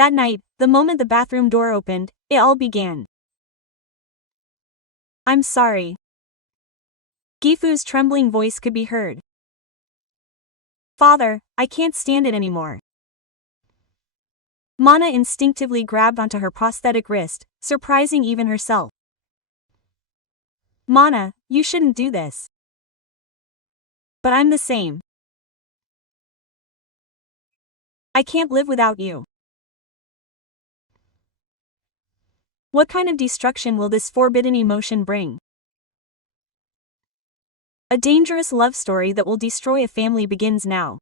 That night, the moment the bathroom door opened, it all began. "I'm sorry." Gifu's trembling voice could be heard. "Father, I can't stand it anymore." Mana instinctively grabbed onto her prosthetic wrist, surprising even herself. "Mana, you shouldn't do this." "But I'm the same. I can't live without you." What kind of destruction will this forbidden emotion bring? A dangerous love story that will destroy a family begins now.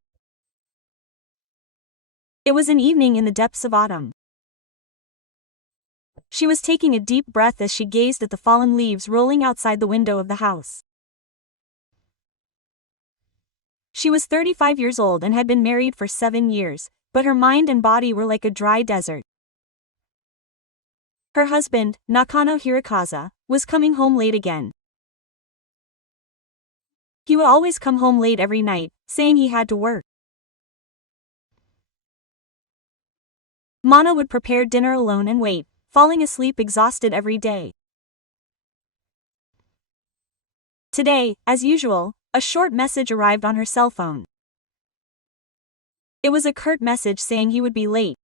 It was an evening in the depths of autumn. She was taking a deep breath as she gazed at the fallen leaves rolling outside the window of the house. She was 35 years old and had been married for 7 years, but her mind and body were like a dry desert. Her husband, Nakano Hirokazu, was coming home late again. He would always come home late every night, saying he had to work. Mana would prepare dinner alone and wait, falling asleep exhausted every day. Today, as usual, a short message arrived on her cell phone. It was a curt message saying he would be late.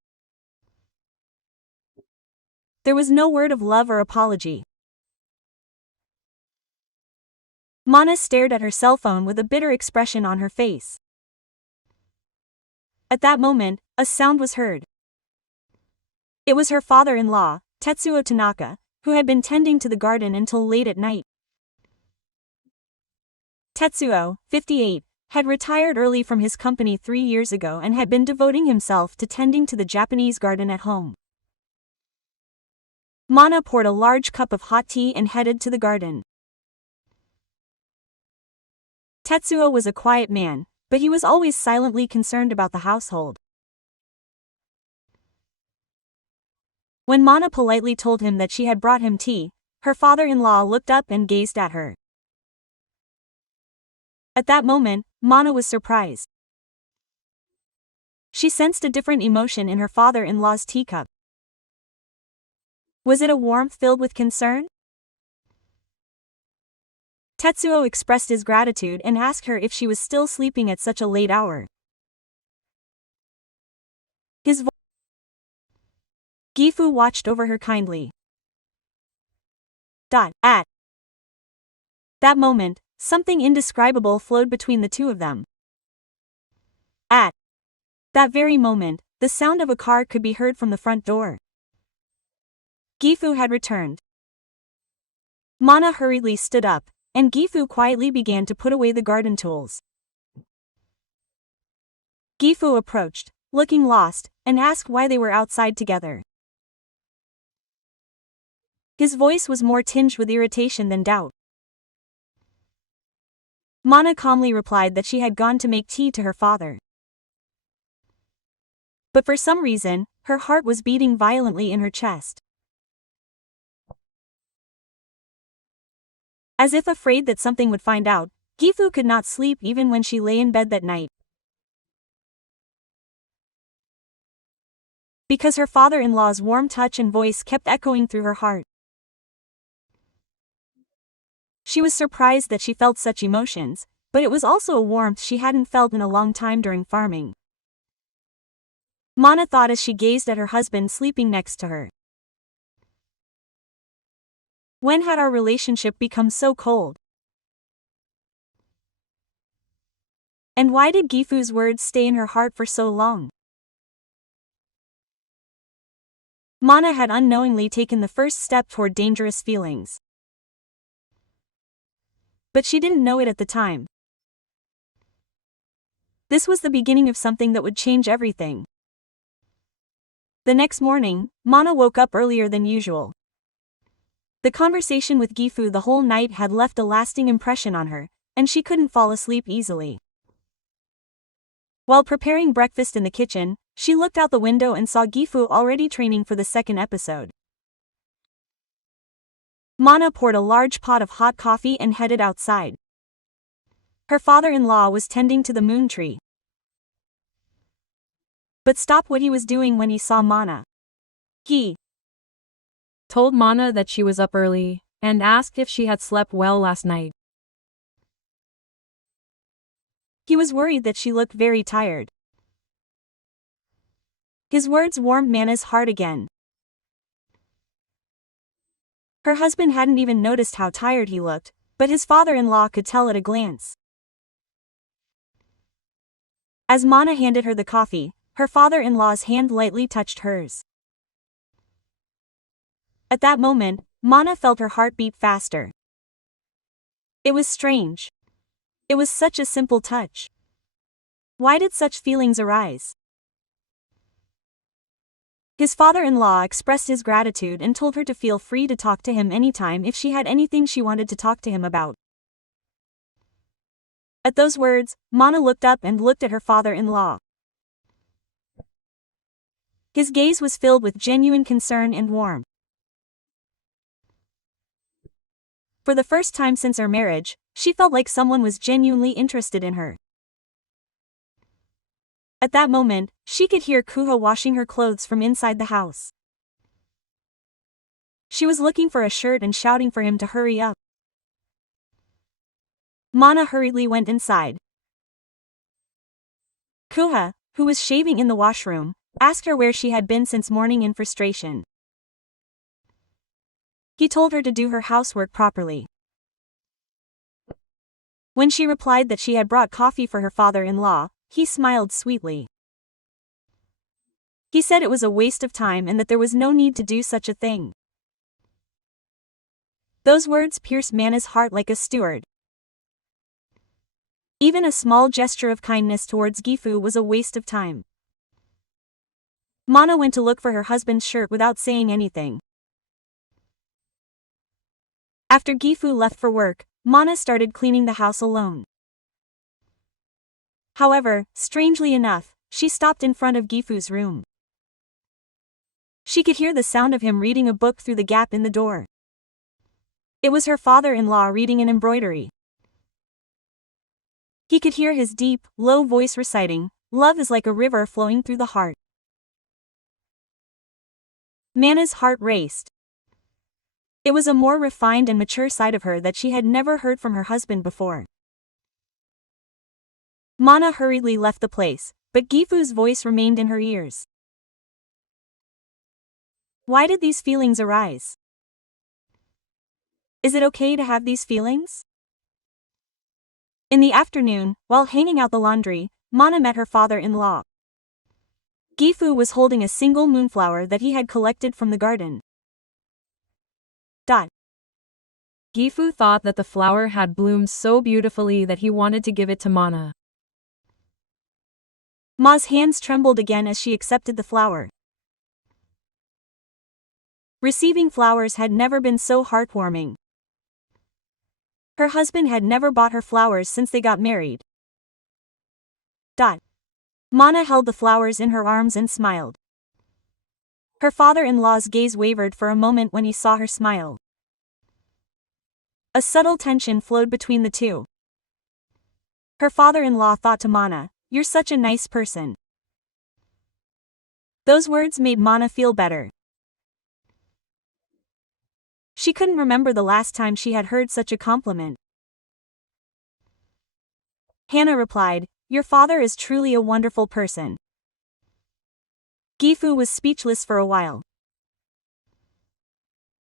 There was no word of love or apology. Mana stared at her cell phone with a bitter expression on her face. At that moment, a sound was heard. It was her father-in-law, Tetsuo Tanaka, who had been tending to the garden until late at night. Tetsuo, 58, had retired early from his company 3 years ago and had been devoting himself to tending to the Japanese garden at home. Mana poured a large cup of hot tea and headed to the garden. Tetsuo was a quiet man, but he was always silently concerned about the household. When Mana politely told him that she had brought him tea, her father-in-law looked up and gazed at her. At that moment, Mana was surprised. She sensed a different emotion in her father-in-law's teacup. Was it a warmth filled with concern? Tetsuo expressed his gratitude and asked her if she was still sleeping at such a late hour. His voice. Gifu watched over her kindly. At that moment, something indescribable flowed between the two of them. At that very moment, the sound of a car could be heard from the front door. Gifu had returned. Mana hurriedly stood up, and Gifu quietly began to put away the garden tools. Gifu approached, looking lost, and asked why they were outside together. His voice was more tinged with irritation than doubt. Mana calmly replied that she had gone to make tea to her father. But for some reason, her heart was beating violently in her chest. As if afraid that something would find out, Gifu could not sleep even when she lay in bed that night. Because her father-in-law's warm touch and voice kept echoing through her heart. She was surprised that she felt such emotions, but it was also a warmth she hadn't felt in a long time during farming. Mana thought as she gazed at her husband sleeping next to her. When had our relationship become so cold? And why did Gifu's words stay in her heart for so long? Mana had unknowingly taken the first step toward dangerous feelings. But she didn't know it at the time. This was the beginning of something that would change everything. The next morning, Mana woke up earlier than usual. The conversation with Gifu the whole night had left a lasting impression on her, and she couldn't fall asleep easily. While preparing breakfast in the kitchen, she looked out the window and saw Gifu already training for the second episode. Mana poured a large pot of hot coffee and headed outside. Her father-in-law was tending to the moon tree. but stopped what he was doing when he saw Mana. He told Mana that she was up early and asked if she had slept well last night. He was worried that she looked very tired. His words warmed Mana's heart again. Her husband hadn't even noticed how tired he looked, but his father-in-law could tell at a glance. As Mana handed her the coffee, her father-in-law's hand lightly touched hers. At that moment, Mana felt her heart beat faster. It was strange. It was such a simple touch. Why did such feelings arise? His father-in-law expressed his gratitude and told her to feel free to talk to him anytime if she had anything she wanted to talk to him about. At those words, Mana looked up and looked at her father-in-law. His gaze was filled with genuine concern and warmth. For the first time since her marriage, she felt like someone was genuinely interested in her. At that moment, she could hear Kuha washing her clothes from inside the house. She was looking for a shirt and shouting for him to hurry up. Mana hurriedly went inside. Kuha, who was shaving in the washroom, asked her where she had been since morning in frustration. He told her to do her housework properly. When she replied that she had brought coffee for her father-in-law, he smiled sweetly. He said it was a waste of time and that there was no need to do such a thing. Those words pierced Mana's heart like a sword. Even a small gesture of kindness towards Gifu was a waste of time. Mana went to look for her husband's shirt without saying anything. After Gifu left for work, Mana started cleaning the house alone. However, strangely enough, she stopped in front of Gifu's room. She could hear the sound of him reading a book through the gap in the door. It was her father-in-law reading an embroidery. He could hear his deep, low voice reciting, "Love is like a river flowing through the heart." Mana's heart raced. It was a more refined and mature side of her that she had never heard from her husband before. Mana hurriedly left the place, but Gifu's voice remained in her ears. Why did these feelings arise? Is it okay to have these feelings? In the afternoon, while hanging out the laundry, Mana met her father-in-law. Gifu was holding a single moonflower that he had collected from the garden. Gifu thought that the flower had bloomed so beautifully that he wanted to give it to Mana. Ma's hands trembled again as she accepted the flower. Receiving flowers had never been so heartwarming. Her husband had never bought her flowers since they got married. Mana held the flowers in her arms and smiled. Her father-in-law's gaze wavered for a moment when he saw her smile. A subtle tension flowed between the two. Her father-in-law thought to Mana, "You're such a nice person." Those words made Mana feel better. She couldn't remember the last time she had heard such a compliment. Hannah replied, "Your father is truly a wonderful person." Gifu was speechless for a while.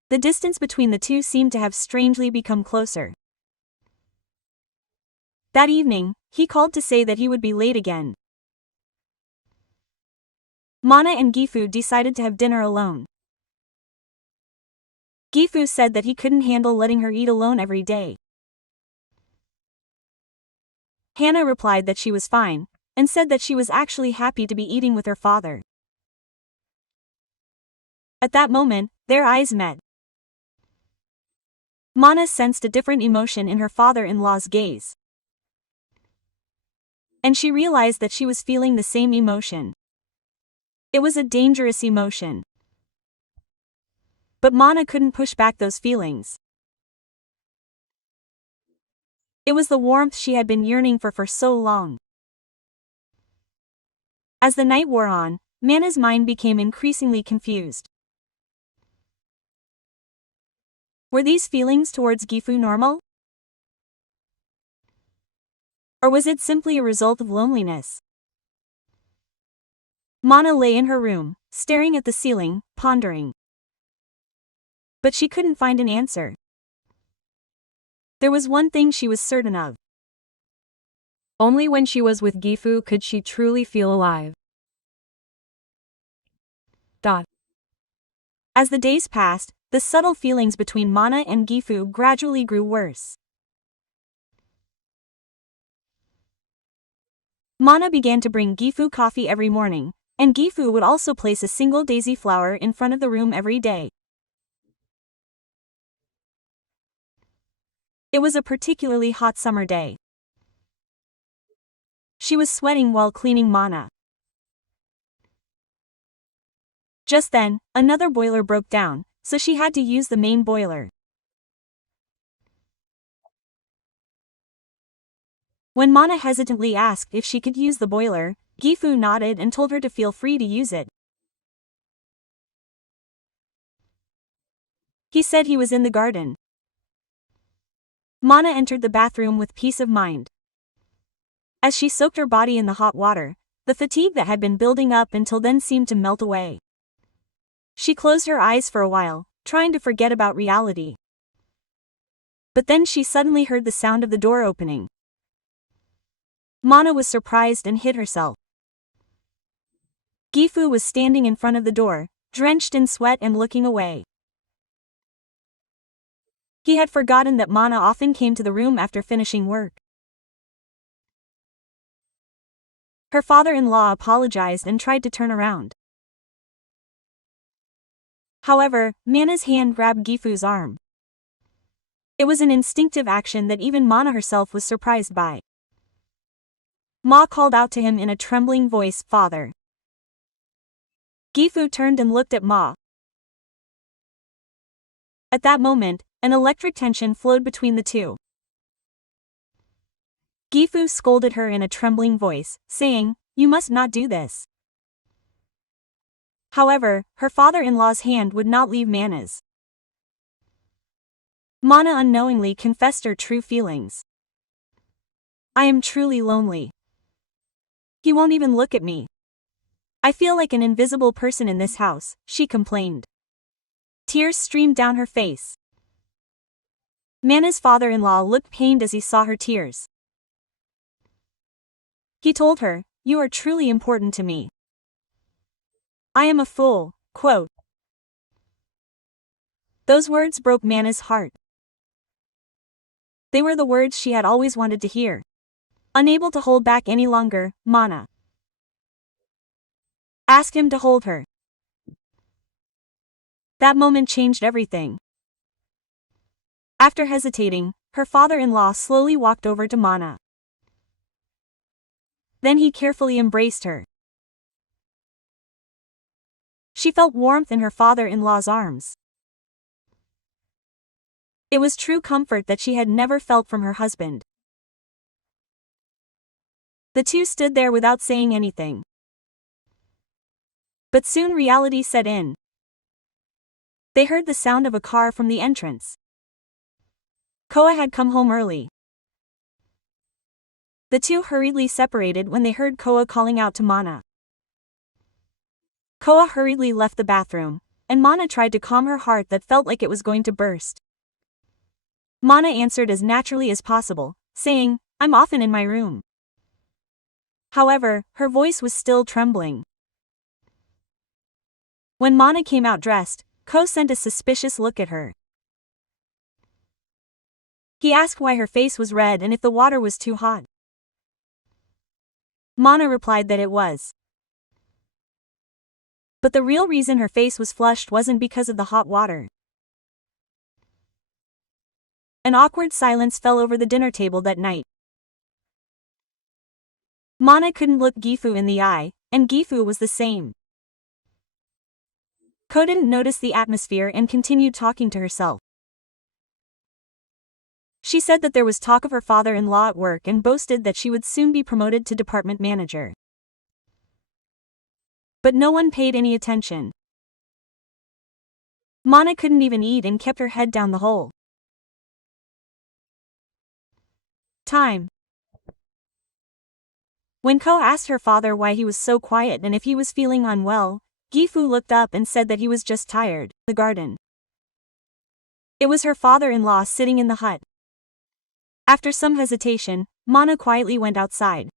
The distance between the two seemed to have strangely become closer. That evening, he called to say that he would be late again. Mana and Gifu decided to have dinner alone. Gifu said that he couldn't handle letting her eat alone every day. Hannah replied that she was fine, and said that she was actually happy to be eating with her father. At that moment, their eyes met. Mana sensed a different emotion in her father-in-law's gaze. And she realized that she was feeling the same emotion. It was a dangerous emotion. But Mana couldn't push back those feelings. It was the warmth she had been yearning for so long. As the night wore on, Mana's mind became increasingly confused. Were these feelings towards Gifu normal? Or was it simply a result of loneliness? Mana lay in her room, staring at the ceiling, pondering. But she couldn't find an answer. There was one thing she was certain of. Only when she was with Gifu could she truly feel alive. As the days passed, the subtle feelings between Mana and Gifu gradually grew worse. Mana began to bring Gifu coffee every morning, and Gifu would also place a single daisy flower in front of the room every day. It was a particularly hot summer day. She was sweating while cleaning Mana. Just then, another boiler broke down, so she had to use the main boiler. When Mana hesitantly asked if she could use the boiler, Gifu nodded and told her to feel free to use it. He said he was in the garden. Mana entered the bathroom with peace of mind. As she soaked her body in the hot water, the fatigue that had been building up until then seemed to melt away. She closed her eyes for a while, trying to forget about reality. But then she suddenly heard the sound of the door opening. Mana was surprised and hid herself. Gifu was standing in front of the door, drenched in sweat and looking away. He had forgotten that Mana often came to the room after finishing work. Her father-in-law apologized and tried to turn around. However, Mana's hand grabbed Gifu's arm. It was an instinctive action that even Mana herself was surprised by. Ma called out to him in a trembling voice, "Father." Gifu turned and looked at Ma. At that moment, an electric tension flowed between the two. Gifu scolded her in a trembling voice, saying, "You must not do this." However, her father-in-law's hand would not leave Mana's. Mana unknowingly confessed her true feelings. "I am truly lonely. He won't even look at me. I feel like an invisible person in this house," she complained. Tears streamed down her face. Mana's father-in-law looked pained as he saw her tears. He told her, "You are truly important to me. I am a fool." Quote. Those words broke Mana's heart. They were the words she had always wanted to hear. Unable to hold back any longer, Mana asked him to hold her. That moment changed everything. After hesitating, her father-in-law slowly walked over to Mana. Then he carefully embraced her. She felt warmth in her father-in-law's arms. It was true comfort that she had never felt from her husband. The two stood there without saying anything. But soon reality set in. They heard the sound of a car from the entrance. Koa had come home early. The two hurriedly separated when they heard Koa calling out to Mana. Koa hurriedly left the bathroom, and Mana tried to calm her heart that felt like it was going to burst. Mana answered as naturally as possible, saying, "I'm often in my room." However, her voice was still trembling. When Mana came out dressed, Ko sent a suspicious look at her. He asked why her face was red and if the water was too hot. Mana replied that it was. But the real reason her face was flushed wasn't because of the hot water. An awkward silence fell over the dinner table that night. Mana couldn't look Gifu in the eye, and Gifu was the same. Ko didn't notice the atmosphere and continued talking to herself. She said that there was talk of her father-in-law at work and boasted that she would soon be promoted to department manager. But no one paid any attention. Mana couldn't even eat and kept her head down the whole time. When Ko asked her father why he was so quiet and if he was feeling unwell, Gifu looked up and said that he was just tired. The garden. It was her father-in-law sitting in the hut. After some hesitation, Mana quietly went outside.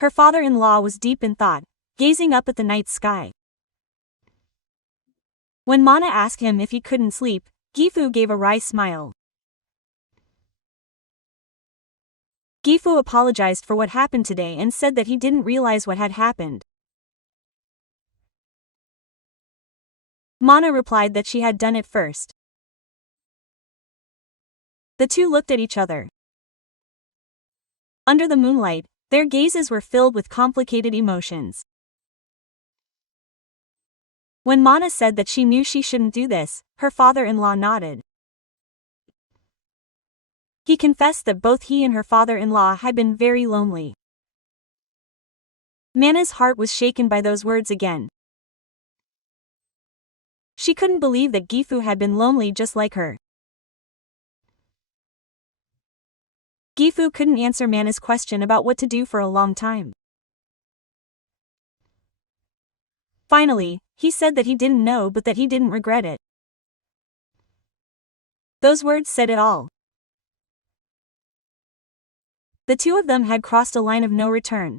Her father-in-law was deep in thought, gazing up at the night sky. When Mana asked him if he couldn't sleep, Gifu gave a wry smile. Gifu apologized for what happened today and said that he didn't realize what had happened. Mana replied that she had done it first. The two looked at each other. Under the moonlight, their gazes were filled with complicated emotions. When Mana said that she knew she shouldn't do this, her father-in-law nodded. He confessed that both he and her father-in-law had been very lonely. Mana's heart was shaken by those words again. She couldn't believe that Gifu had been lonely just like her. Gifu couldn't answer Mana's question about what to do for a long time. Finally, he said that he didn't know but that he didn't regret it. Those words said it all. The two of them had crossed a line of no return.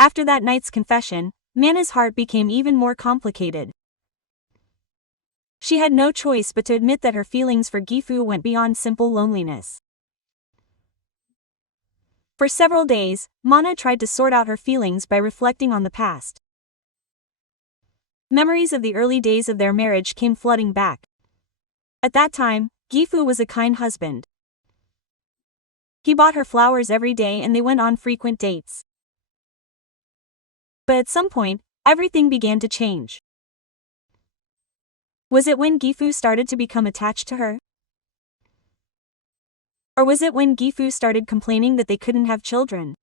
After that night's confession, Mana's heart became even more complicated. She had no choice but to admit that her feelings for Gifu went beyond simple loneliness. For several days, Mana tried to sort out her feelings by reflecting on the past. Memories of the early days of their marriage came flooding back. At that time, Gifu was a kind husband. He bought her flowers every day and they went on frequent dates. But at some point, everything began to change. Was it when Gifu started to become attached to her? Or was it when Gifu started complaining that they couldn't have children?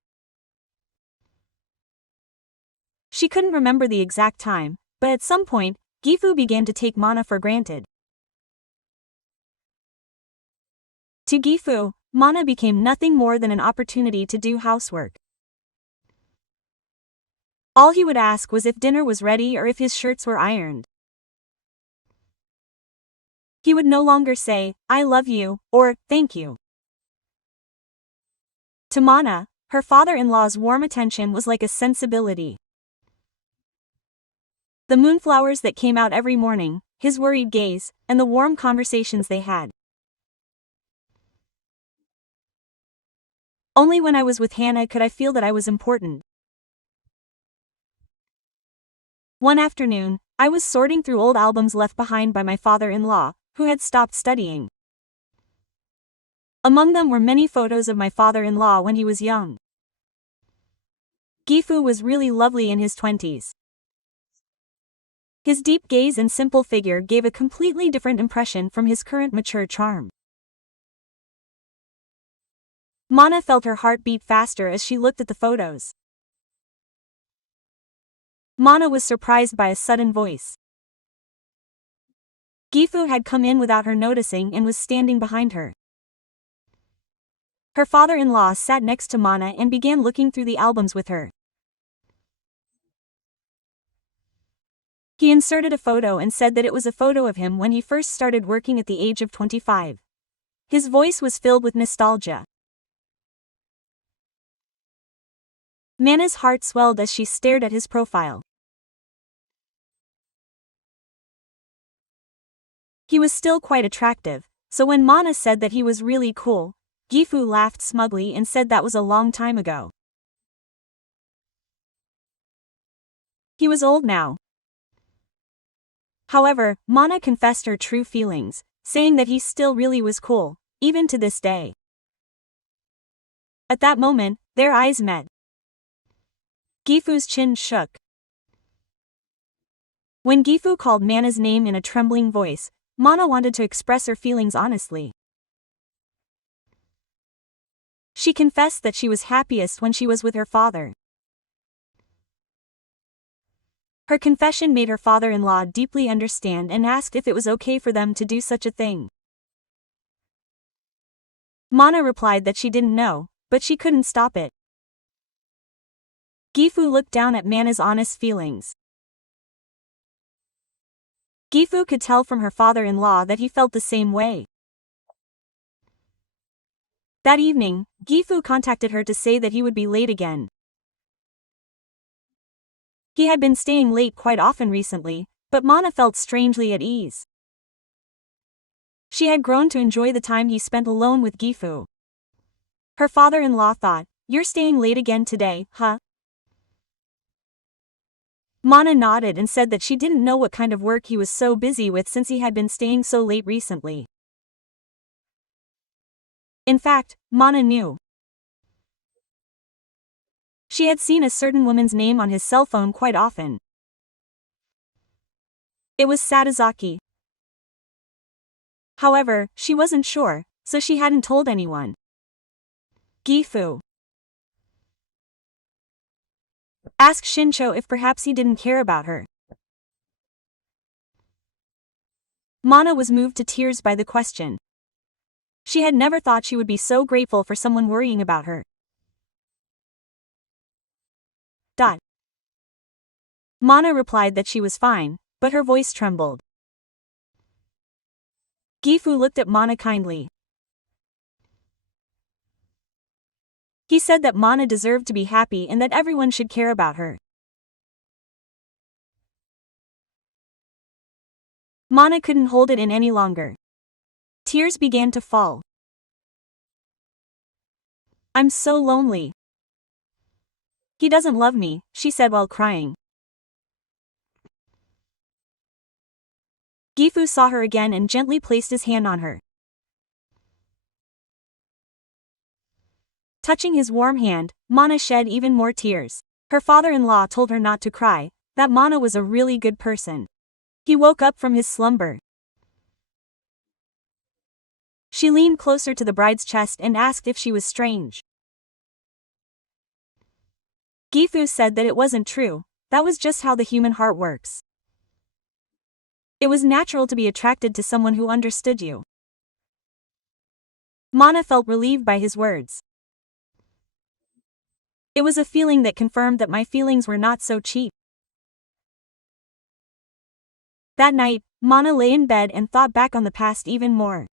She couldn't remember the exact time, but at some point, Gifu began to take Mana for granted. To Gifu, Mana became nothing more than an opportunity to do housework. All he would ask was if dinner was ready or if his shirts were ironed. He would no longer say, "I love you," or "thank you." To Mana, her father-in-law's warm attention was like a sensibility. The moonflowers that came out every morning, his worried gaze, and the warm conversations they had. Only when I was with Hannah could I feel that I was important. One afternoon, I was sorting through old albums left behind by my father-in-law, who had stopped studying. Among them were many photos of my father-in-law when he was young. Gifu was really lovely in his 20s. His deep gaze and simple figure gave a completely different impression from his current mature charm. Mana felt her heart beat faster as she looked at the photos. Mana was surprised by a sudden voice. Gifu had come in without her noticing and was standing behind her. Her father-in-law sat next to Mana and began looking through the albums with her. He inserted a photo and said that it was a photo of him when he first started working at the age of 25. His voice was filled with nostalgia. Mana's heart swelled as she stared at his profile. He was still quite attractive, so when Mana said that he was really cool, Gifu laughed smugly and said that was a long time ago. He was old now. However, Mana confessed her true feelings, saying that he still really was cool, even to this day. At that moment, their eyes met. Gifu's chin shook. When Gifu called Mana's name in a trembling voice, Mana wanted to express her feelings honestly. She confessed that she was happiest when she was with her father. Her confession made her father-in-law deeply understand and asked if it was okay for them to do such a thing. Mana replied that she didn't know, but she couldn't stop it. Gifu looked down at Mana's honest feelings. Gifu could tell from her father-in-law that he felt the same way. That evening, Gifu contacted her to say that he would be late again. He had been staying late quite often recently, but Mana felt strangely at ease. She had grown to enjoy the time he spent alone with Gifu. Her father-in-law thought, "You're staying late again today, huh?" Mana nodded and said that she didn't know what kind of work he was so busy with since he had been staying so late recently. In fact, Mana knew. She had seen a certain woman's name on his cell phone quite often. It was Sadazaki. However, she wasn't sure, so she hadn't told anyone. Gifu asked Shincho if perhaps he didn't care about her. Mana was moved to tears by the question. She had never thought she would be so grateful for someone worrying about her. Mana replied that she was fine, but her voice trembled. Gifu looked at Mana kindly. He said that Mana deserved to be happy and that everyone should care about her. Mana couldn't hold it in any longer. Tears began to fall. "I'm so lonely. He doesn't love me," she said while crying. Gifu saw her again and gently placed his hand on her. Touching his warm hand, Mana shed even more tears. Her father-in-law told her not to cry, that Mana was a really good person. He woke up from his slumber. She leaned closer to the bride's chest and asked if she was strange. Gifu said that it wasn't true, that was just how the human heart works. It was natural to be attracted to someone who understood you. Mana felt relieved by his words. It was a feeling that confirmed that my feelings were not so cheap. That night, Mana lay in bed and thought back on the past even more.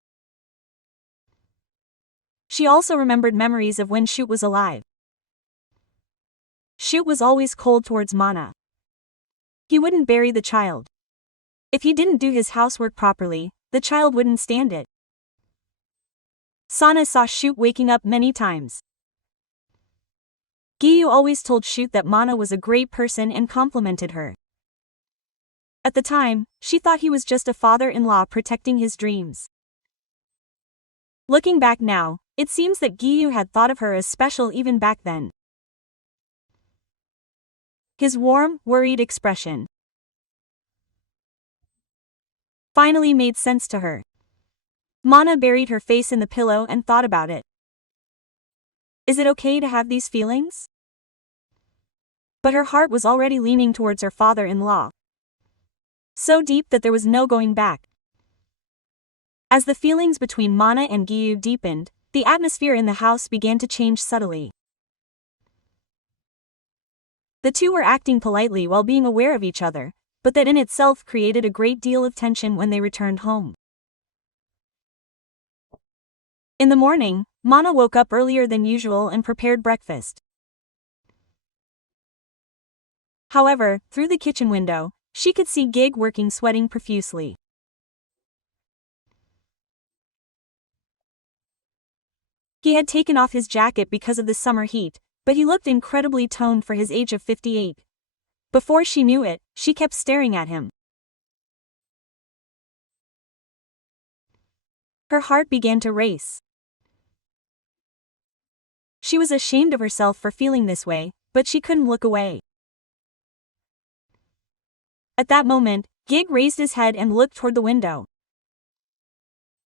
She also remembered memories of when Shoot was alive. Shoot was always cold towards Mana. He wouldn't bury the child. If he didn't do his housework properly, the child wouldn't stand it. Sana saw Shoot waking up many times. Giyu always told Shoot that Mana was a great person and complimented her. At the time, she thought he was just a father-in-law protecting his dreams. Looking back now, it seems that Giyu had thought of her as special even back then. His warm, worried expression finally made sense to her. Mana buried her face in the pillow and thought about it. Is it okay to have these feelings? But her heart was already leaning towards her father-in-law. So deep that there was no going back. As the feelings between Mana and Giyu deepened, the atmosphere in the house began to change subtly. The two were acting politely while being aware of each other, but that in itself created a great deal of tension when they returned home. In the morning, Mana woke up earlier than usual and prepared breakfast. However, through the kitchen window, she could see Gig working, sweating profusely. He had taken off his jacket because of the summer heat, but he looked incredibly toned for his age of 58. Before she knew it, she kept staring at him. Her heart began to race. She was ashamed of herself for feeling this way, but she couldn't look away. At that moment, Gig raised his head and looked toward the window.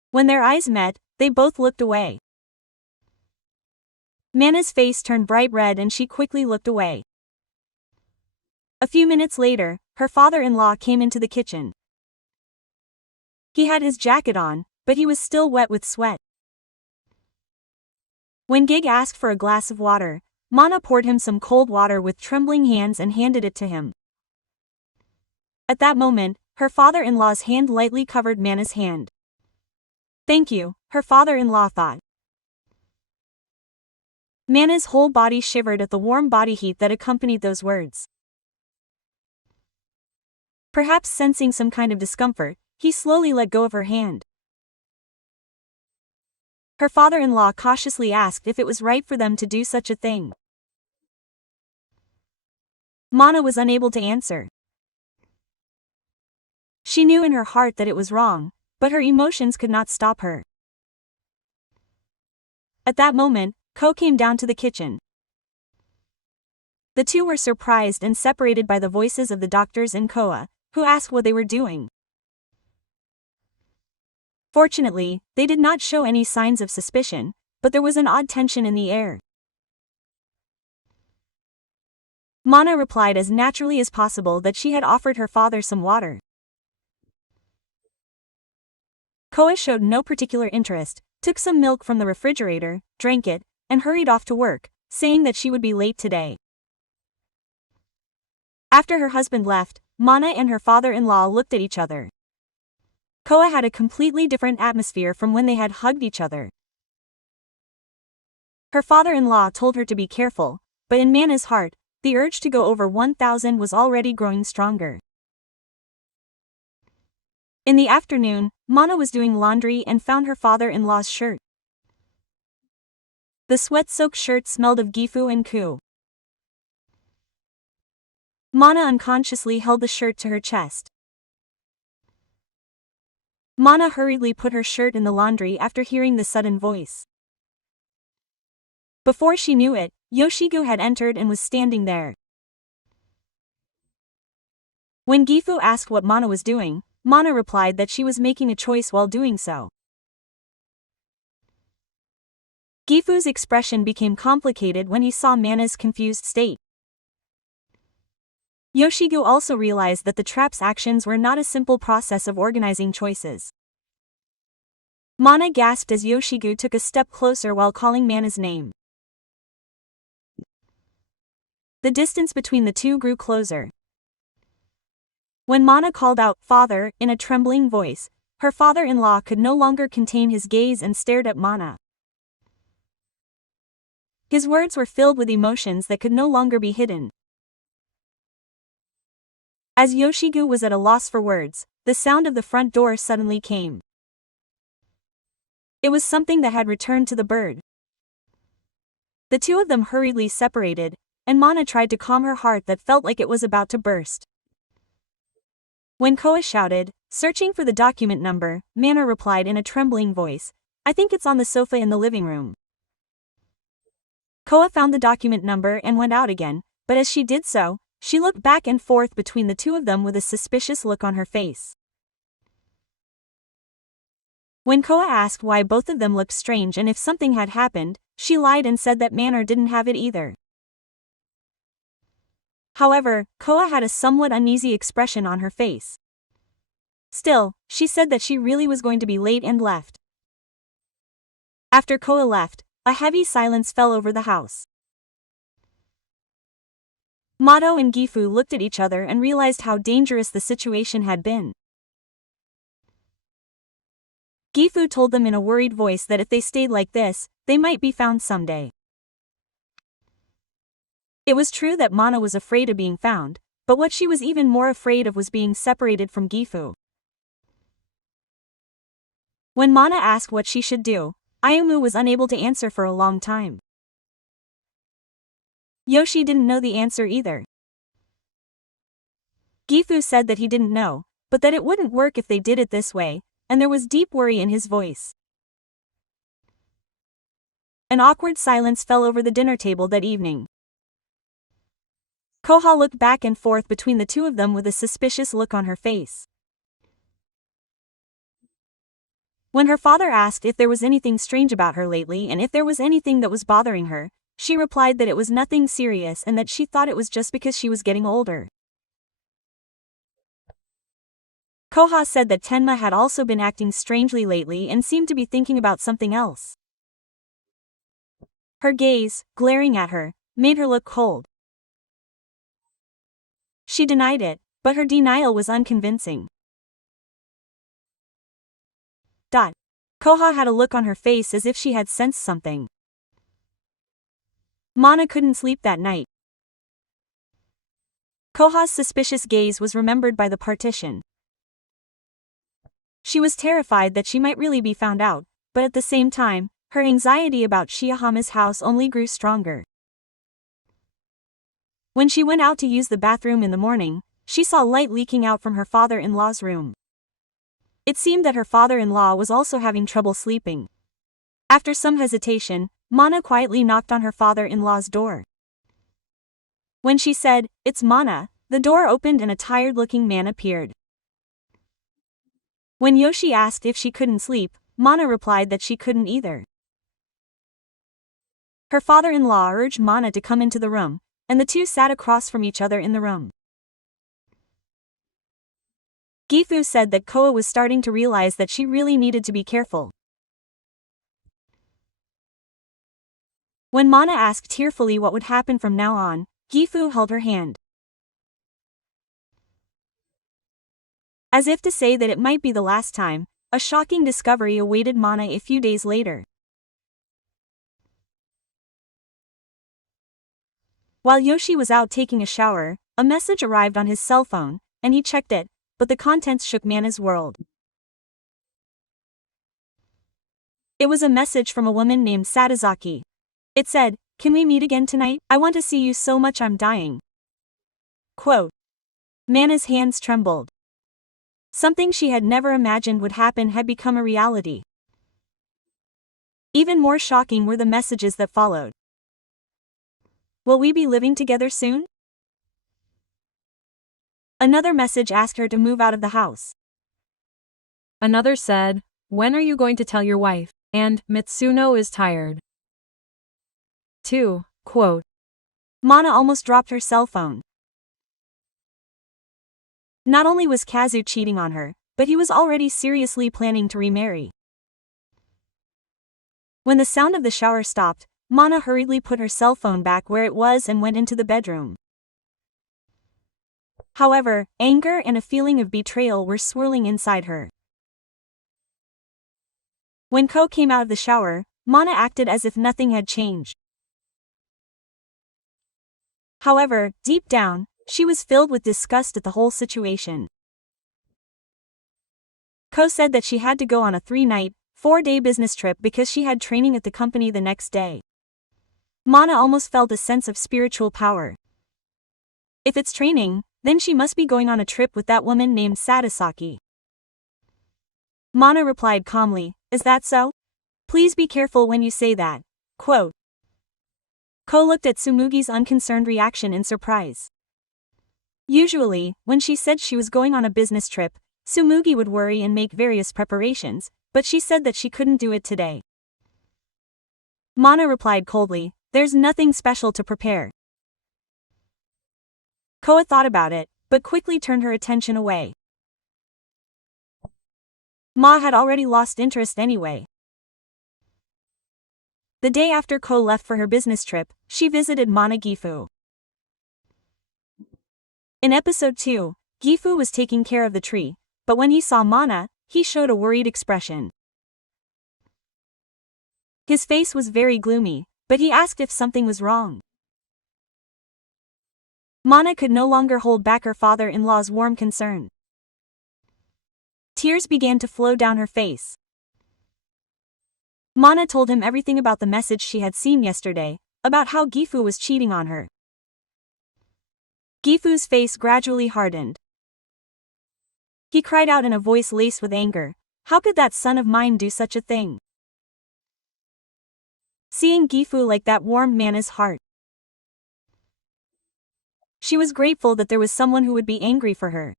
When their eyes met, they both looked away. Mana's face turned bright red and she quickly looked away. A few minutes later, her father-in-law came into the kitchen. He had his jacket on, but he was still wet with sweat. When Gig asked for a glass of water, Mana poured him some cold water with trembling hands and handed it to him. At that moment, her father-in-law's hand lightly covered Mana's hand. "Thank you," her father-in-law thought. Mana's whole body shivered at the warm body heat that accompanied those words. Perhaps sensing some kind of discomfort, he slowly let go of her hand. Her father-in-law cautiously asked if it was right for them to do such a thing. Mana was unable to answer. She knew in her heart that it was wrong, but her emotions could not stop her. At that moment, Ko came down to the kitchen. The two were surprised and separated by the voices of the doctors and Koa, who asked what they were doing. Fortunately, they did not show any signs of suspicion, but there was an odd tension in the air. Mana replied as naturally as possible that she had offered her father some water. Koa showed no particular interest, took some milk from the refrigerator, drank it, and hurried off to work, saying that she would be late today. After her husband left, Mana and her father-in-law looked at each other. Koa had a completely different atmosphere from when they had hugged each other. Her father-in-law told her to be careful, but in Mana's heart, the urge to go over 1,000 was already growing stronger. In the afternoon, Mana was doing laundry and found her father-in-law's shirt. The sweat-soaked shirt smelled of gifu and ku. Mana unconsciously held the shirt to her chest. Mana hurriedly put her shirt in the laundry after hearing the sudden voice. Before she knew it, Yoshigu had entered and was standing there. When Gifu asked what Mana was doing, Mana replied that she was making a choice while doing so. Gifu's expression became complicated when he saw Mana's confused state. Yoshigu also realized that the trap's actions were not a simple process of organizing choices. Mana gasped as Yoshigu took a step closer while calling Mana's name. The distance between the two grew closer. When Mana called out "Father" in a trembling voice, her father-in-law could no longer contain his gaze and stared at Mana. His words were filled with emotions that could no longer be hidden. As Yoshigu was at a loss for words, the sound of the front door suddenly came. It was something that had returned to the bird. The two of them hurriedly separated, and Mana tried to calm her heart that felt like it was about to burst. When Koa shouted, searching for the document number, Mana replied in a trembling voice, "I think it's on the sofa in the living room." Koa found the document number and went out again, but as she did so, she looked back and forth between the two of them with a suspicious look on her face. When Koa asked why both of them looked strange and if something had happened, she lied and said that Manor didn't have it either. However, Koa had a somewhat uneasy expression on her face. Still, she said that she really was going to be late and left. After Koa left, a heavy silence fell over the house. Mato and Gifu looked at each other and realized how dangerous the situation had been. Gifu told them in a worried voice that if they stayed like this, they might be found someday. It was true that Mana was afraid of being found, but what she was even more afraid of was being separated from Gifu. When Mana asked what she should do, Ayumu was unable to answer for a long time. Yoshi didn't know the answer either. Gifu said that he didn't know, but that it wouldn't work if they did it this way, and there was deep worry in his voice. An awkward silence fell over the dinner table that evening. Koha looked back and forth between the two of them with a suspicious look on her face. When her father asked if there was anything strange about her lately and if there was anything that was bothering her, she replied that it was nothing serious and that she thought it was just because she was getting older. Koha said that Tenma had also been acting strangely lately and seemed to be thinking about something else. Her gaze, glaring at her, made her look cold. She denied it, but her denial was unconvincing. Koha had a look on her face as if she had sensed something. Mana couldn't sleep that night. Koha's suspicious gaze was remembered by the partition. She was terrified that she might really be found out, but at the same time, her anxiety about Shiyahama's house only grew stronger. When she went out to use the bathroom in the morning, she saw light leaking out from her father-in-law's room. It seemed that her father-in-law was also having trouble sleeping. After some hesitation, Mana quietly knocked on her father-in-law's door. When she said, "It's Mana," the door opened and a tired-looking man appeared. When Yoshi asked if she couldn't sleep, Mana replied that she couldn't either. Her father-in-law urged Mana to come into the room, and the two sat across from each other in the room. Gifu said that Koa was starting to realize that she really needed to be careful. When Mana asked tearfully what would happen from now on, Gifu held her hand. As if to say that it might be the last time, a shocking discovery awaited Mana a few days later. While Yoshi was out taking a shower, a message arrived on his cell phone, and he checked it, but the contents shook Mana's world. It was a message from a woman named Sadazaki. It said, "Can we meet again tonight? I want to see you so much I'm dying." Quote. Mana's hands trembled. Something she had never imagined would happen had become a reality. Even more shocking were the messages that followed. "Will we be living together soon?" Another message asked her to move out of the house. Another said, "When are you going to tell your wife?" And, "Mitsuno is tired." 2. Quote. Mana almost dropped her cell phone. Not only was Kazu cheating on her, but he was already seriously planning to remarry. When the sound of the shower stopped, Mana hurriedly put her cell phone back where it was and went into the bedroom. However, anger and a feeling of betrayal were swirling inside her. When Ko came out of the shower, Mana acted as if nothing had changed. However, deep down, she was filled with disgust at the whole situation. Ko said that she had to go on a 3-night, 4-day business trip because she had training at the company the next day. Mana almost felt a sense of spiritual power. If it's training, then she must be going on a trip with that woman named Sadasaki. Mana replied calmly, "Is that so? Please be careful when you say that." Quote. Ko looked at Tsumugi's unconcerned reaction in surprise. Usually, when she said she was going on a business trip, Tsumugi would worry and make various preparations, but she said that she couldn't do it today. Mana replied coldly, "There's nothing special to prepare." Koa thought about it, but quickly turned her attention away. Ma had already lost interest anyway. The day after Ko left for her business trip, she visited Mana Gifu. In episode 2, Gifu was taking care of the tree, but when he saw Mana, he showed a worried expression. His face was very gloomy, but he asked if something was wrong. Mana could no longer hold back her father-in-law's warm concern. Tears began to flow down her face. Mana told him everything about the message she had seen yesterday, about how Gifu was cheating on her. Gifu's face gradually hardened. He cried out in a voice laced with anger, "How could that son of mine do such a thing?" Seeing Gifu like that warmed Mana's heart. She was grateful that there was someone who would be angry for her.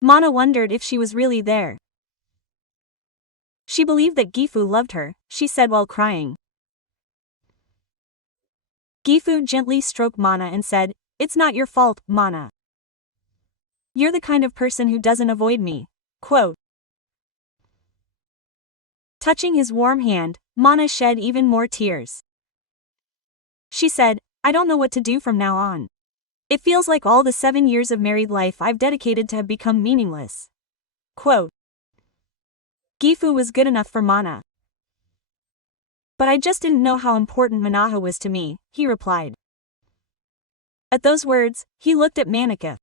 Mana wondered if she was really there. She believed that Gifu loved her, she said while crying. Gifu gently stroked Mana and said, "It's not your fault, Mana. You're the kind of person who doesn't avoid me. Quote. Touching his warm hand, Mana shed even more tears. She said, I don't know what to do from now on. It feels like all the 7 years of married life I've dedicated to have become meaningless. Quote. Gifu was good enough for Mana. But I just didn't know how important Manaha was to me, he replied. At those words, he looked at Manika.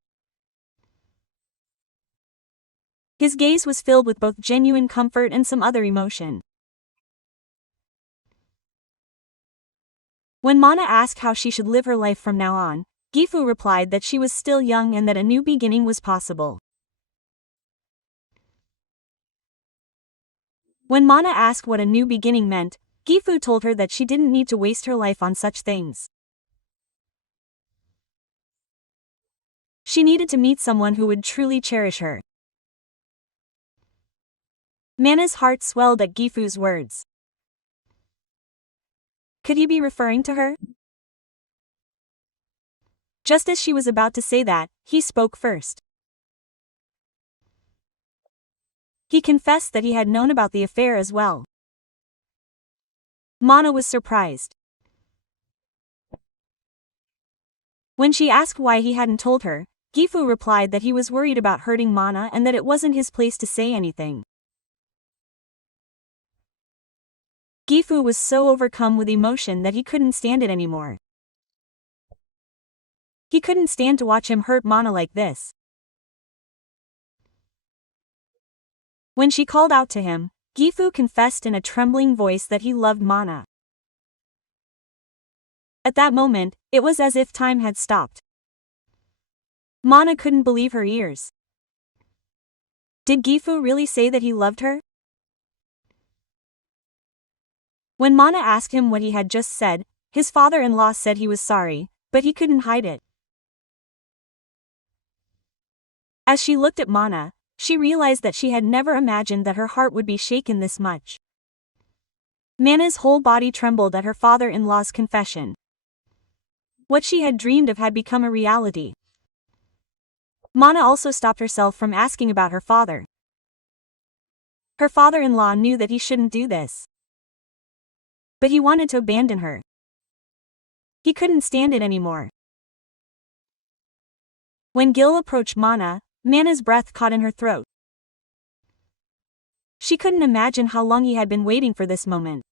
His gaze was filled with both genuine comfort and some other emotion. When Mana asked how she should live her life from now on, Gifu replied that she was still young and that a new beginning was possible. When Mana asked what a new beginning meant, Gifu told her that she didn't need to waste her life on such things. She needed to meet someone who would truly cherish her. Mana's heart swelled at Gifu's words. Could he be referring to her? Just as she was about to say that, he spoke first. He confessed that he had known about the affair as well. Mana was surprised. When she asked why he hadn't told her, Gifu replied that he was worried about hurting Mana and that it wasn't his place to say anything. Gifu was so overcome with emotion that he couldn't stand it anymore. He couldn't stand to watch him hurt Mana like this. When she called out to him, Gifu confessed in a trembling voice that he loved Mana. At that moment, it was as if time had stopped. Mana couldn't believe her ears. Did Gifu really say that he loved her? When Mana asked him what he had just said, his father-in-law said he was sorry, but he couldn't hide it. As she looked at Mana, she realized that she had never imagined that her heart would be shaken this much. Mana's whole body trembled at her father-in-law's confession. What she had dreamed of had become a reality. Mana also stopped herself from asking about her father. Her father-in-law knew that he shouldn't do this. But he wanted to abandon her. He couldn't stand it anymore. When Gil approached Mana's breath caught in her throat. She couldn't imagine how long he had been waiting for this moment.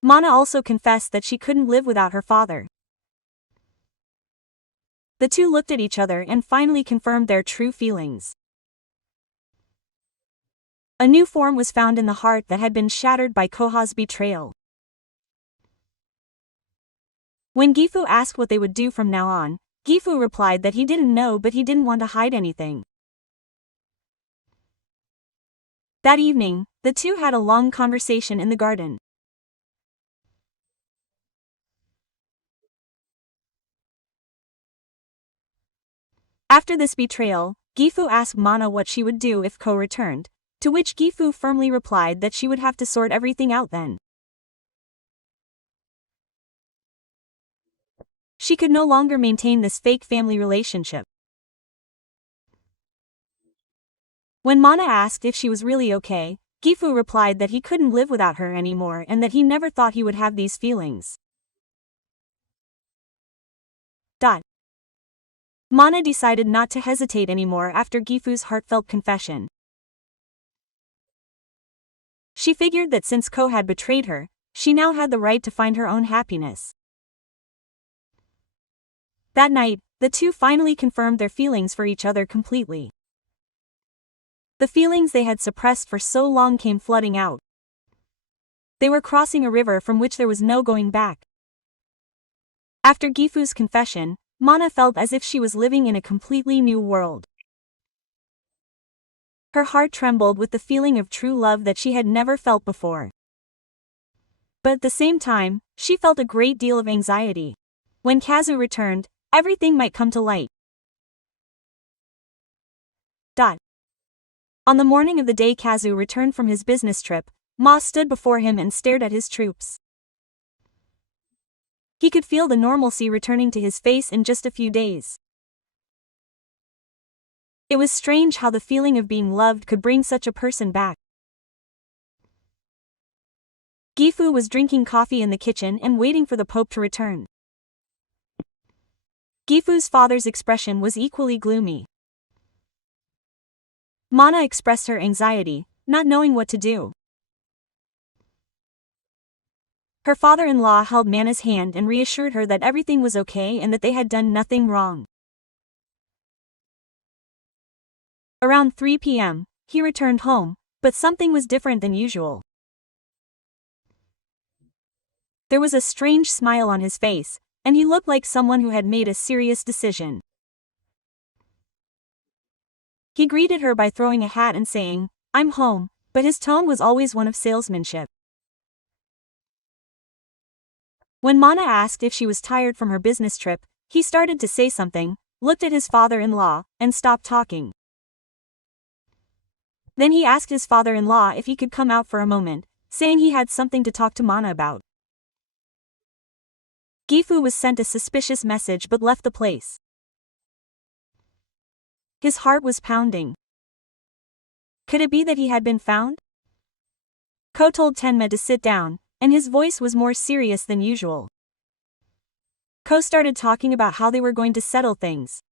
Mana also confessed that she couldn't live without her father. The two looked at each other and finally confirmed their true feelings. A new form was found in the heart that had been shattered by Koha's betrayal. When Gifu asked what they would do from now on, Gifu replied that he didn't know but he didn't want to hide anything. That evening, the two had a long conversation in the garden. After this betrayal, Gifu asked Mana what she would do if Ko returned, to which Gifu firmly replied that she would have to sort everything out then. She could no longer maintain this fake family relationship. When Mana asked if she was really okay, Gifu replied that he couldn't live without her anymore and that he never thought he would have these feelings. Mana decided not to hesitate anymore after Gifu's heartfelt confession. She figured that since Ko had betrayed her, she now had the right to find her own happiness. That night, the two finally confirmed their feelings for each other completely. The feelings they had suppressed for so long came flooding out. They were crossing a river from which there was no going back. After Gifu's confession, Mana felt as if she was living in a completely new world. Her heart trembled with the feeling of true love that she had never felt before. But at the same time, she felt a great deal of anxiety. When Kazu returned, everything might come to light. On the morning of the day Kazu returned from his business trip, Ma stood before him and stared at his troops. He could feel the normalcy returning to his face in just a few days. It was strange how the feeling of being loved could bring such a person back. Gifu was drinking coffee in the kitchen and waiting for the Pope to return. Gifu's father's expression was equally gloomy. Mana expressed her anxiety, not knowing what to do. Her father-in-law held Mana's hand and reassured her that everything was okay and that they had done nothing wrong. Around 3 p.m., he returned home, but something was different than usual. There was a strange smile on his face, and he looked like someone who had made a serious decision. He greeted her by throwing a hat and saying, "I'm home," but his tone was always one of salesmanship. When Mana asked if she was tired from her business trip, he started to say something, looked at his father-in-law, and stopped talking. Then he asked his father-in-law if he could come out for a moment, saying he had something to talk to Mana about. Gifu was sent a suspicious message but left the place. His heart was pounding. Could it be that he had been found? Ko told Tenma to sit down, and his voice was more serious than usual. Ko started talking about how they were going to settle things.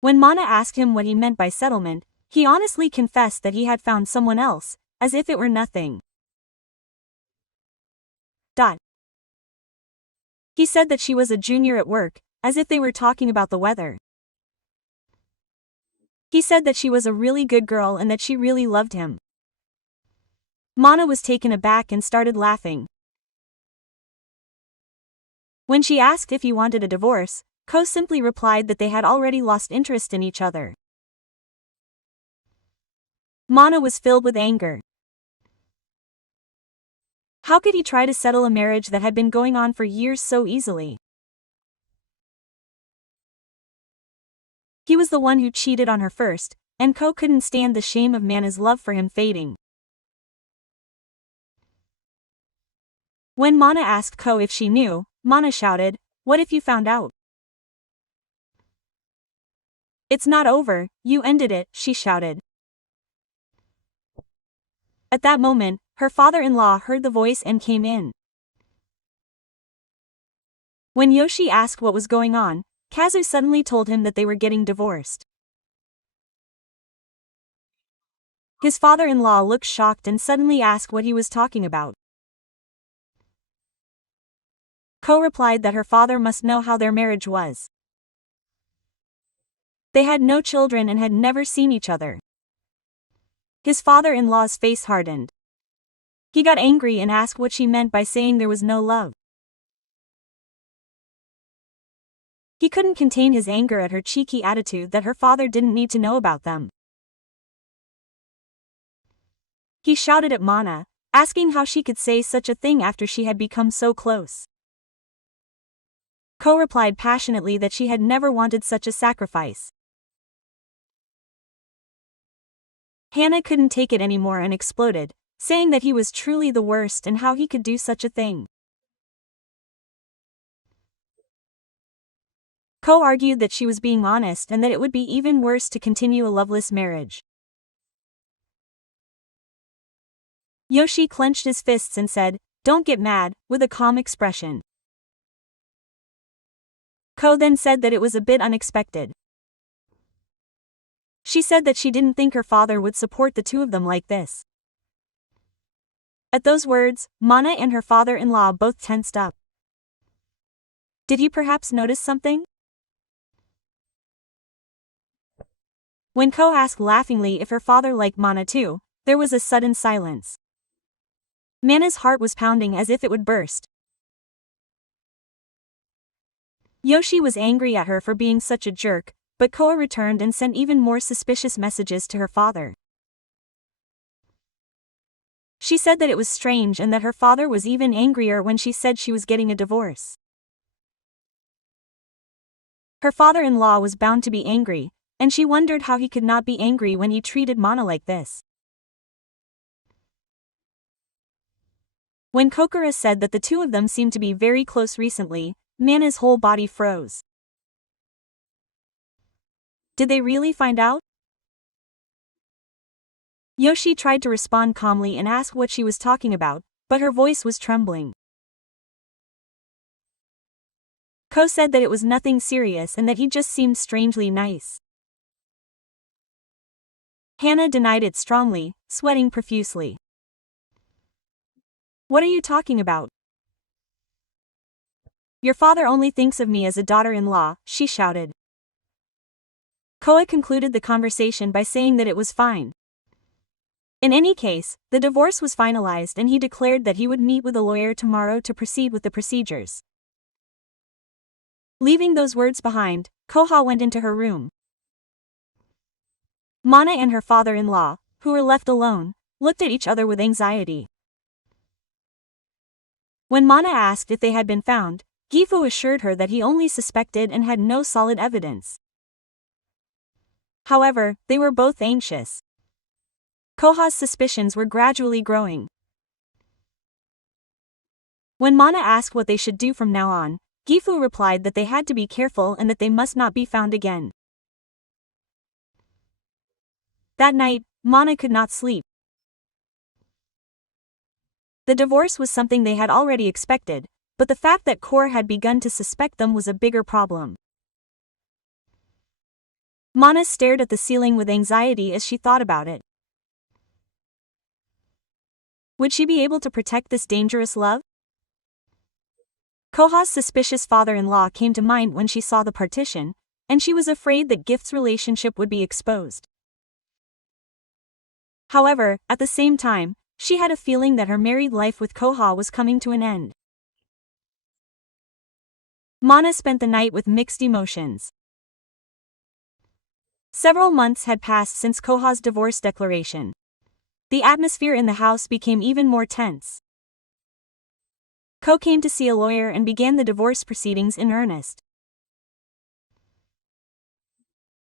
When Mana asked him what he meant by settlement, he honestly confessed that he had found someone else, as if it were nothing. He said that she was a junior at work, as if they were talking about the weather. He said that she was a really good girl and that she really loved him. Mana was taken aback and started laughing. When she asked if he wanted a divorce, Ko simply replied that they had already lost interest in each other. Mana was filled with anger. How could he try to settle a marriage that had been going on for years so easily? He was the one who cheated on her first, and Ko couldn't stand the shame of Mana's love for him fading. When Mana asked Ko if she knew, Mana shouted, "What if you found out?" "It's not over, you ended it," she shouted. At that moment, her father-in-law heard the voice and came in. When Yoshi asked what was going on, Kazu suddenly told him that they were getting divorced. His father-in-law looked shocked and suddenly asked what he was talking about. Ko replied that her father must know how their marriage was. They had no children and had never seen each other. His father-in-law's face hardened. He got angry and asked what she meant by saying there was no love. He couldn't contain his anger at her cheeky attitude that her father didn't need to know about them. He shouted at Mana, asking how she could say such a thing after she had become so close. Ko replied passionately that she had never wanted such a sacrifice. Hannah couldn't take it anymore and exploded, saying that he was truly the worst and how he could do such a thing. Ko argued that she was being honest and that it would be even worse to continue a loveless marriage. Yoshi clenched his fists and said, "Don't get mad," with a calm expression. Ko then said that it was a bit unexpected. She said that she didn't think her father would support the two of them like this. At those words, Mana and her father-in-law both tensed up. Did he perhaps notice something? When Ko asked laughingly if her father liked Mana too, there was a sudden silence. Mana's heart was pounding as if it would burst. Yoshi was angry at her for being such a jerk, but Ko returned and sent even more suspicious messages to her father. She said that it was strange and that her father was even angrier when she said she was getting a divorce. Her father-in-law was bound to be angry, and she wondered how he could not be angry when he treated Mana like this. When Kokura said that the two of them seemed to be very close recently, Mana's whole body froze. Did they really find out? Yoshi tried to respond calmly and ask what she was talking about, but her voice was trembling. Ko said that it was nothing serious and that he just seemed strangely nice. Hannah denied it strongly, sweating profusely. What are you talking about? Your father only thinks of me as a daughter-in-law, she shouted. Koa concluded the conversation by saying that it was fine. In any case, the divorce was finalized and he declared that he would meet with a lawyer tomorrow to proceed with the procedures. Leaving those words behind, Koha went into her room. Mana and her father-in-law, who were left alone, looked at each other with anxiety. When Mana asked if they had been found, Gifu assured her that he only suspected and had no solid evidence. However, they were both anxious. Koha's suspicions were gradually growing. When Mana asked what they should do from now on, Gifu replied that they had to be careful and that they must not be found again. That night, Mana could not sleep. The divorce was something they had already expected, but the fact that Kor had begun to suspect them was a bigger problem. Mana stared at the ceiling with anxiety as she thought about it. Would she be able to protect this dangerous love? Koha's suspicious father-in-law came to mind when she saw the partition, and she was afraid that Gift's relationship would be exposed. However, at the same time, she had a feeling that her married life with Koha was coming to an end. Mana spent the night with mixed emotions. Several months had passed since Koha's divorce declaration. The atmosphere in the house became even more tense. Ko came to see a lawyer and began the divorce proceedings in earnest.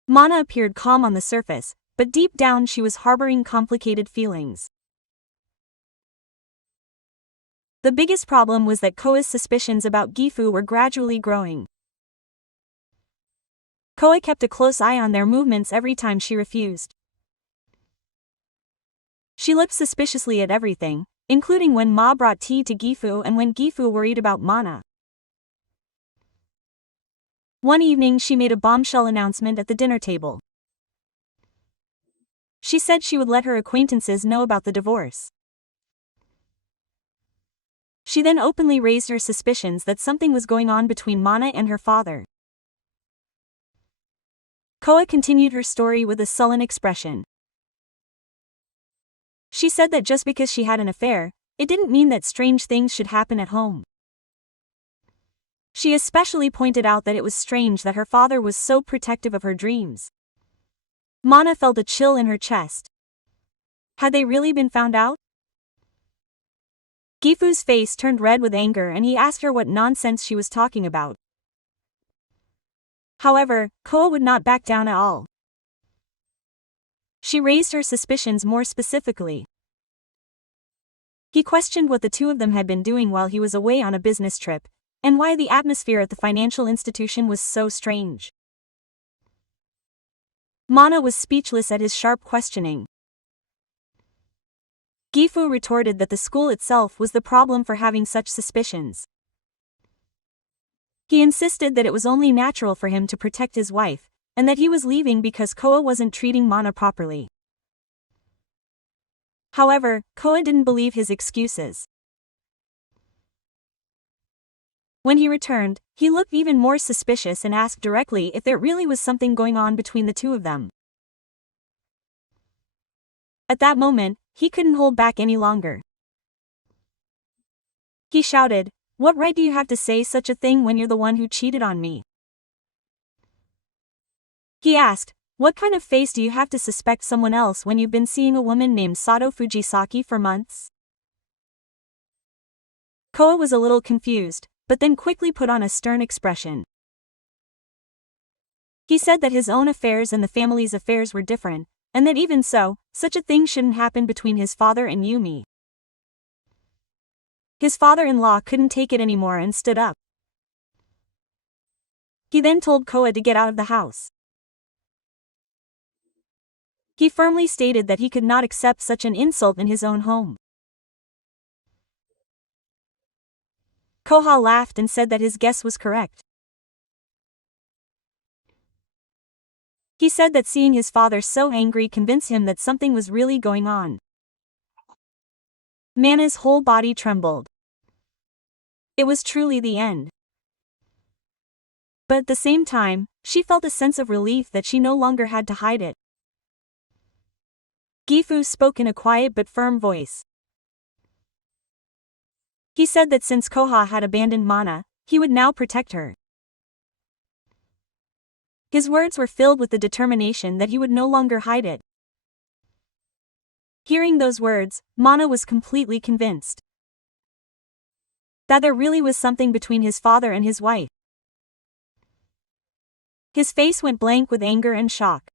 Mana appeared calm on the surface, but deep down she was harboring complicated feelings. The biggest problem was that Koa's suspicions about Gifu were gradually growing. Koa kept a close eye on their movements every time she refused. She looked suspiciously at everything, including when Ma brought tea to Gifu and when Gifu worried about Mana. One evening she made a bombshell announcement at the dinner table. She said she would let her acquaintances know about the divorce. She then openly raised her suspicions that something was going on between Mana and her father. Koa continued her story with a sullen expression. She said that just because she had an affair, it didn't mean that strange things should happen at home. She especially pointed out that it was strange that her father was so protective of her dreams. Mana felt a chill in her chest. Had they really been found out? Gifu's face turned red with anger and he asked her what nonsense she was talking about. However, Koa would not back down at all. She raised her suspicions more specifically. He questioned what the two of them had been doing while he was away on a business trip, and why the atmosphere at the financial institution was so strange. Mana was speechless at his sharp questioning. Gifu retorted that the school itself was the problem for having such suspicions. He insisted that it was only natural for him to protect his wife, and that he was leaving because Koa wasn't treating Mana properly. However, Koa didn't believe his excuses. When he returned, he looked even more suspicious and asked directly if there really was something going on between the two of them. At that moment, he couldn't hold back any longer. He shouted, "What right do you have to say such a thing when you're the one who cheated on me?" He asked, "What kind of face do you have to suspect someone else when you've been seeing a woman named Sato Fujisaki for months?" Koa was a little confused, but then quickly put on a stern expression. He said that his own affairs and the family's affairs were different, and that even so, such a thing shouldn't happen between his father and Yumi. His father-in-law couldn't take it anymore and stood up. He then told Koa to get out of the house. He firmly stated that he could not accept such an insult in his own home. Koha laughed and said that his guess was correct. He said that seeing his father so angry convinced him that something was really going on. Mana's whole body trembled. It was truly the end. But at the same time, she felt a sense of relief that she no longer had to hide it. Gifu spoke in a quiet but firm voice. He said that since Koha had abandoned Mana, he would now protect her. His words were filled with the determination that he would no longer hide it. Hearing those words, Mana was completely convinced that there really was something between his father and his wife. His face went blank with anger and shock.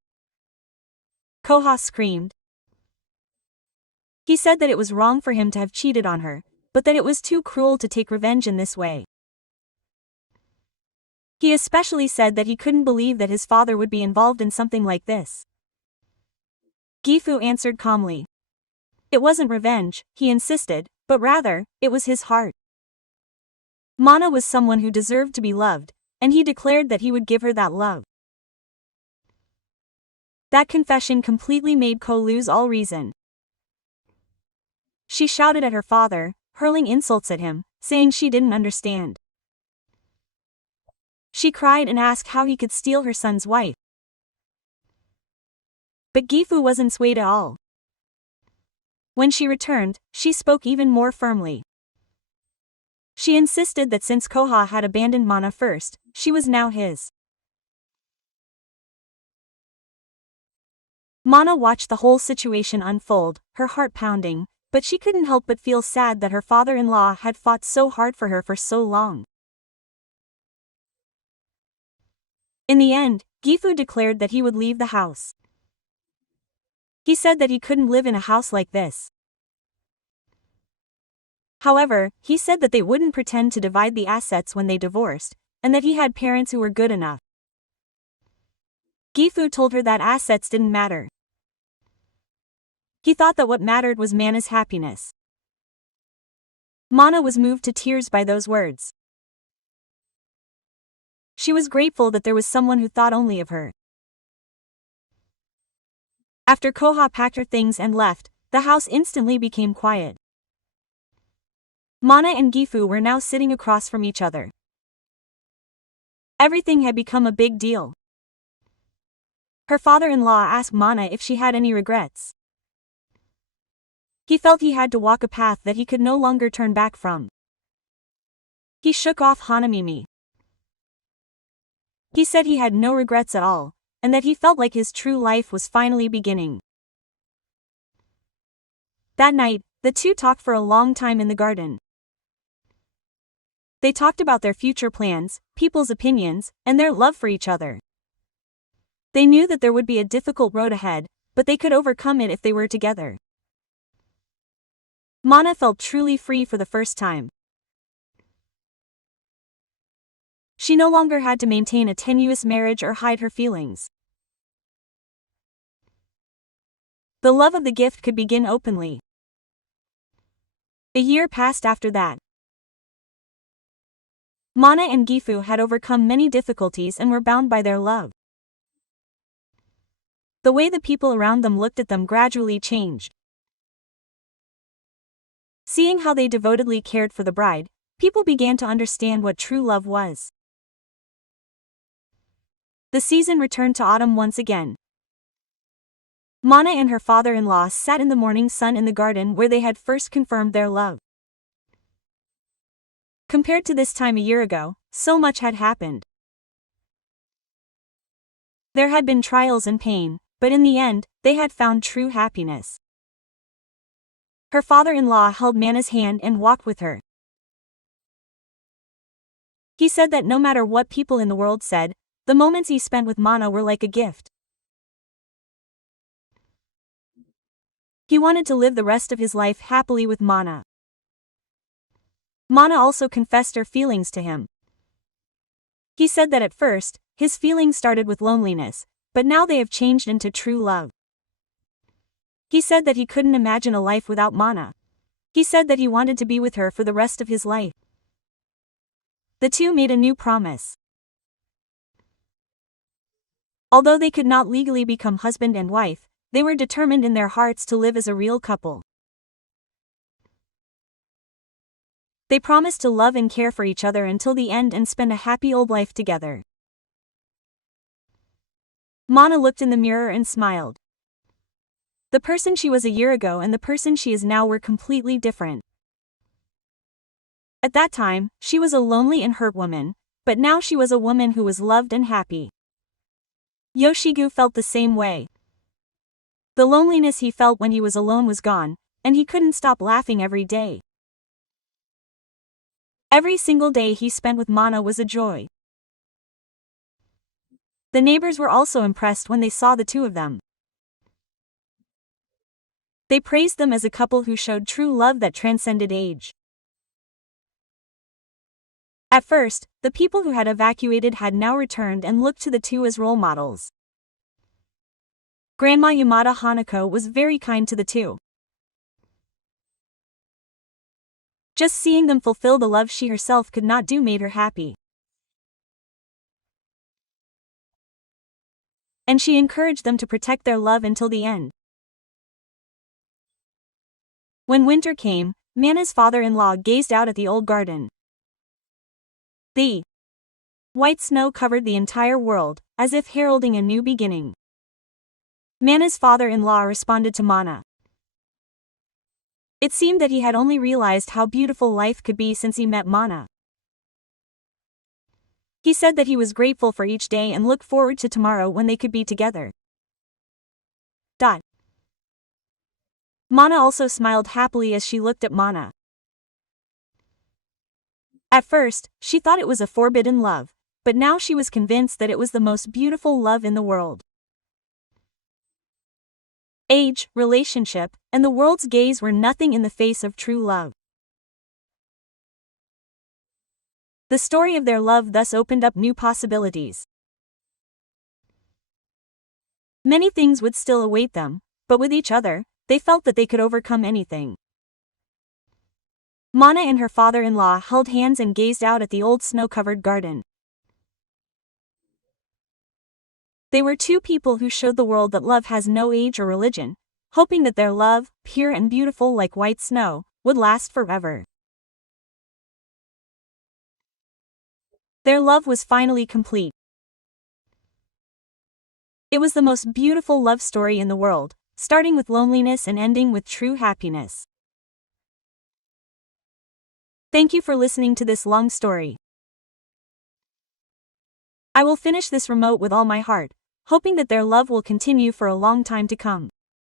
Koha screamed. He said that it was wrong for him to have cheated on her, but that it was too cruel to take revenge in this way. He especially said that he couldn't believe that his father would be involved in something like this. Gifu answered calmly. It wasn't revenge, he insisted, but rather, it was his heart. Mana was someone who deserved to be loved, and he declared that he would give her that love. That confession completely made Ko lose all reason. She shouted at her father, hurling insults at him, saying she didn't understand. She cried and asked how he could steal her son's wife. But Gifu wasn't swayed at all. When she returned, she spoke even more firmly. She insisted that since Koha had abandoned Mana first, she was now his. Mana watched the whole situation unfold, her heart pounding, but she couldn't help but feel sad that her father-in-law had fought so hard for her for so long. In the end, Gifu declared that he would leave the house. He said that he couldn't live in a house like this. However, he said that they wouldn't pretend to divide the assets when they divorced, and that he had parents who were good enough. Gifu told her that assets didn't matter. He thought that what mattered was Mana's happiness. Mana was moved to tears by those words. She was grateful that there was someone who thought only of her. After Koha packed her things and left, the house instantly became quiet. Mana and Gifu were now sitting across from each other. Everything had become a big deal. Her father-in-law asked Mana if she had any regrets. He felt he had to walk a path that he could no longer turn back from. He shook off Hanamimi. He said he had no regrets at all, and that he felt like his true life was finally beginning. That night, the two talked for a long time in the garden. They talked about their future plans, people's opinions, and their love for each other. They knew that there would be a difficult road ahead, but they could overcome it if they were together. Mana felt truly free for the first time. She no longer had to maintain a tenuous marriage or hide her feelings. The love of the gift could begin openly. A year passed after that. Mana and Gifu had overcome many difficulties and were bound by their love. The way the people around them looked at them gradually changed. Seeing how they devotedly cared for the bride, people began to understand what true love was. The season returned to autumn once again. Mana and her father-in-law sat in the morning sun in the garden where they had first confirmed their love. Compared to this time a year ago, so much had happened. There had been trials and pain, but in the end, they had found true happiness. Her father-in-law held Mana's hand and walked with her. He said that no matter what people in the world said, the moments he spent with Mana were like a gift. He wanted to live the rest of his life happily with Mana. Mana also confessed her feelings to him. He said that at first, his feelings started with loneliness, but now they have changed into true love. He said that he couldn't imagine a life without Mana. He said that he wanted to be with her for the rest of his life. The two made a new promise. Although they could not legally become husband and wife, they were determined in their hearts to live as a real couple. They promised to love and care for each other until the end and spend a happy old life together. Mana looked in the mirror and smiled. The person she was a year ago and the person she is now were completely different. At that time, she was a lonely and hurt woman, but now she was a woman who was loved and happy. Yoshigu felt the same way. The loneliness he felt when he was alone was gone, and he couldn't stop laughing every day. Every single day he spent with Mana was a joy. The neighbors were also impressed when they saw the two of them. They praised them as a couple who showed true love that transcended age. At first, the people who had evacuated had now returned and looked to the two as role models. Grandma Yamada Hanako was very kind to the two. Just seeing them fulfill the love she herself could not do made her happy. And she encouraged them to protect their love until the end. When winter came, Mana's father-in-law gazed out at the old garden. The white snow covered the entire world, as if heralding a new beginning. Mana's father-in-law responded to Mana. It seemed that he had only realized how beautiful life could be since he met Mana. He said that he was grateful for each day and looked forward to tomorrow when they could be together. Mana also smiled happily as she looked at Mana. At first, she thought it was a forbidden love, but now she was convinced that it was the most beautiful love in the world. Age, relationship, and the world's gaze were nothing in the face of true love. The story of their love thus opened up new possibilities. Many things would still await them, but with each other, they felt that they could overcome anything. Mana and her father-in-law held hands and gazed out at the old snow-covered garden. They were two people who showed the world that love has no age or religion, hoping that their love, pure and beautiful like white snow, would last forever. Their love was finally complete. It was the most beautiful love story in the world, starting with loneliness and ending with true happiness. Thank you for listening to this long story. I will finish this remote with all my heart, hoping that their love will continue for a long time to come.